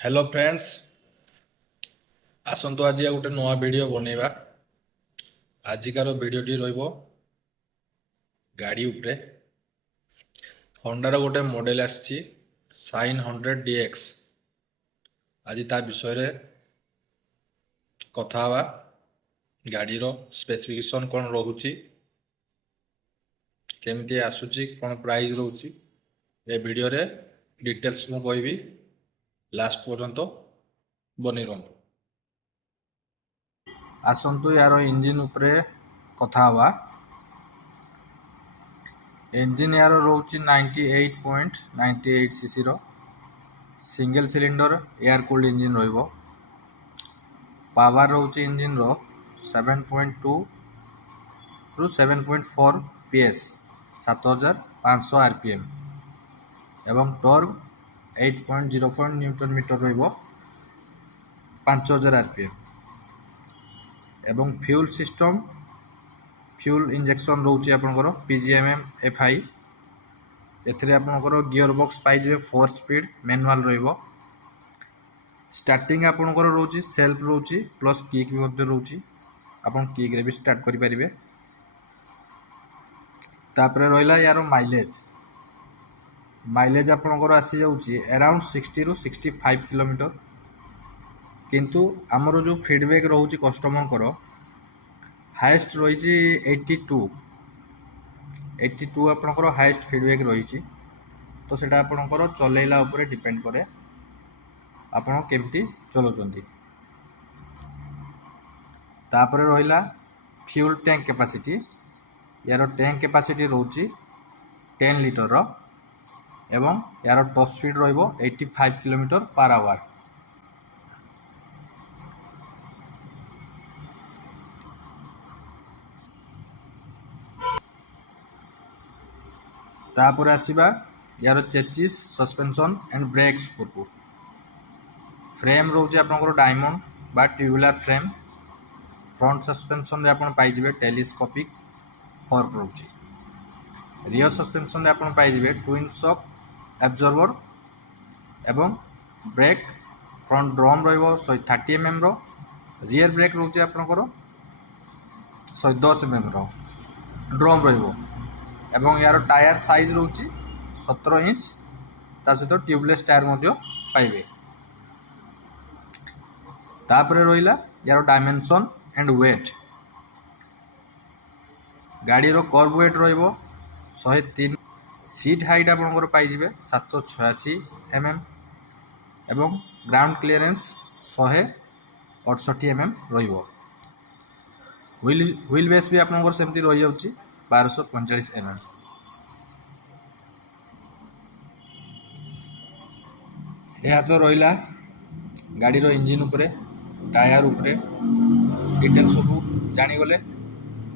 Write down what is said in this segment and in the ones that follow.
Hello friends, आसंतु आज गोटे नुआ वीडियो बनैबा। आजिकार वीडियोटी रहिबो गाड़ी उपरे। होंडार गोटे मॉडल आसी साइन 100 DX। आज ता विषय रे कथा हवा। गाड़ी रो स्पेसिफिकेशन कौन रहुची, केमती आसुची, कौन प्राइस रहुची, ए वीडियो रे डिटेल्स मु कहबी। लास्ट पर्यंत बनी रहंतु। आसंतु यार इंजिन उपरे कथा हवा। इंजिन यार रोची 98.98 सीसी रो single cylinder air cooled engine रहिबो। पावर रोची इंजिन रो 7.2 रु 7.4 PS 7500 RPM एवं टॉर्क 8.0 न्यूटन मीटर रहिबो 5000 RPM एवं फ्यूल सिस्टम फ्यूल इंजेक्शन रोची आपनकर PGMM FI। एथिरे आपनकर गियर बॉक्स पाइजे 4 स्पीड मैनुअल रहिबो। स्टार्टिंग आपनकर रोची सेल्फ रोची प्लस किक भी मध्य रोची, आपन किक रे भी स्टार्ट करि परिबे। तापरे रहिला यार माइलेज आपनकर आसी जाउची अराउंड 60 रु 65 किलोमीटर। किंतु हमरो जो फीडबैक रहउची कस्टमर करो हाईएस्ट रहिची 82 आपनकर हाईएस्ट फीडबैक रहिची। तो सेटा आपनकर चलेइला ऊपर डिपेंड करे आपण केमती चलोचंती। तापरे रहिला फ्यूल टैंक कैपेसिटी। यार टैंक कैपेसिटी रहउची 10 लीटर रो एवं यार टॉप स्पीड रहिबो 85 किलोमीटर पर आवर। तापर आसीबा यार चेचिस सस्पेंशन एंड ब्रेक्स पुरकु। फ्रेम रोचे आपनकर डायमंड बा ट्यूबुलर फ्रेम। फ्रंट सस्पेंशन रे आपन पाई जिवे टेलीस्कोपिक फॉर्क रोचे। रियर सस्पेंशन रे आपन पाई जिवे ट्विन शॉक एब्जॉर्बर एवं ब्रेक फ्रंट ड्रम रहिबो 130 mm रो। रियर ब्रेक रोचे आपनकर 110 mm रो ड्रम रहिबो एवं यार टायर साइज रोची 17 इंच ता सहित ट्यूबलेस टायर मध्य पाइबे। तापरे रहिला यार डायमेंशन एंड वेट। गाड़ी रो कर्व वेट रहिबो 103। सीट हाइट आपनकर पाई जिवे 786 mm एवं ग्राउंड क्लियरेंस 168 mm रहिबो। व्हील बेस भी आपनकर सेमती रहि जाउची 1245 mm। यह तो रहिला गाड़ी रो इंजिन उपरे टायर उपरे डिटेल सब जानी गले।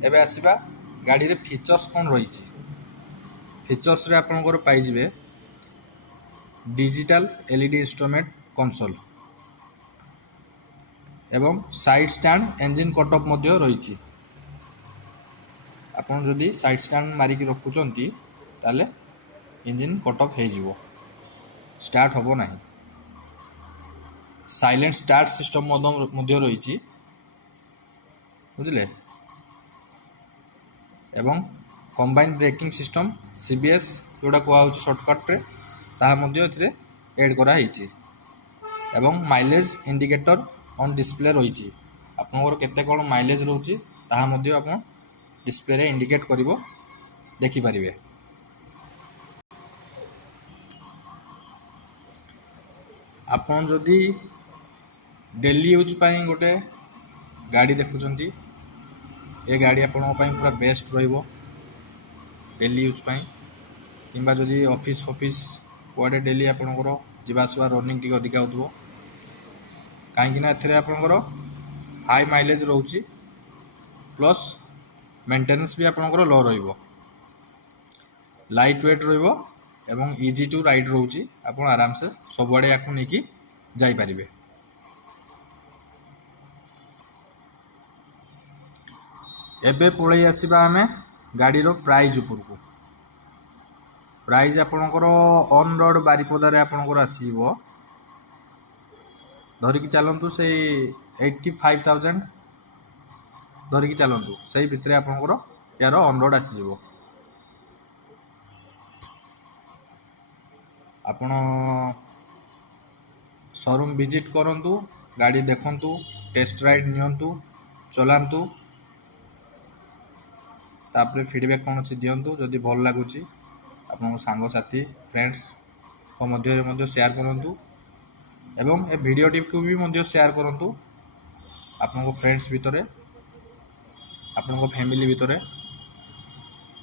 एबे आसीबा गाड़ी रे फीचर्स कोन रहिची। फीचर्स रे आपनकर पाई जिवे डिजिटल LED इंस्ट्रूमेंट कंसोल एवं side stand engine cut off मध्य रहिची। आपन जदी साइड स्टैंड मारी कि रखुचंती ताले इंजिन कट ऑफ हे जिवो, स्टार्ट होबो नाही। साइलेंट स्टार्ट सिस्टम मध्य रहिची बुझले एवं कंबाइन ब्रेकिंग सिस्टम CBS जोड़ा कहउची शॉर्टकट रे ताहा मध्य एथिरे ऐड करा हिची एवं माइलेज इंडिकेटर ऑन डिस्प्ले रहिची। आपनकर केते कोन माइलेज रहउची ताहा मध्य आपन डिस्प्ले रे इंडिकेट करिवो देखि परिबे। आपन जदी डेली यूज पाई गोटे गाड़ी देखुचंती ये गाड़ी आपन पूरा बेस्ट रहिबो डेली यूज पाई। किंबा जदी ऑफिस कुआडे डेली आपनकर जीवासवा रनिंग टिक अधिका होतबो काहेकि ना एथरे आपनकर हाई माइलेज रहउची प्लस मेंटेनेंस भी आपनकर लो रहिबो, लाइट वेट रहिबो एवं इजी टू राइड रहउची। आपन आराम से सब आडे याकू नेकी जाई परिबे। एबे पळै आसीबा हमें गाड़ी रो प्राइस उपरकू। प्राइस आपनकर ऑन रोड बारिपदा रे आपनकर आसीबो ଧରିକି ଚାଲନ୍ତୁ ସେଇ 85,000 ଧରିକି ଚାଲନ୍ତୁ, ସେଇ ଭିତରେ ଆପଣଙ୍କର ୟାର ଅନରୋଡ଼ ଆସିଯିବ। ଆପଣ ଶୋରୁମ୍ ଭିଜିଟ୍ କରନ୍ତୁ, ଗାଡ଼ି ଦେଖନ୍ତୁ, ଟେଷ୍ଟ ରାଇଡ୍ ନିଅନ୍ତୁ, ଚଲାନ୍ତୁ, ତାପରେ ଫିଡ଼ବ୍ୟାକ୍ କୌଣସି ଦିଅନ୍ତୁ। ଯଦି ଭଲ ଲାଗୁଛି ଆପଣଙ୍କ ସାଙ୍ଗସାଥି ଫ୍ରେଣ୍ଡସଙ୍କ ମଧ୍ୟରେ ମଧ୍ୟ ସେୟାର କରନ୍ତୁ ଏବଂ ଏ ଭିଡ଼ିଓଟିକୁ ବି ମଧ୍ୟ ସେୟାର କରନ୍ତୁ ଆପଣଙ୍କ ଫ୍ରେଣ୍ଡସ୍ ଭିତରେ, ଆପଣଙ୍କ ଫ୍ୟାମିଲି ଭିତରେ।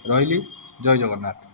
ରହିଲି, ଜୟ ଜଗନ୍ନାଥ।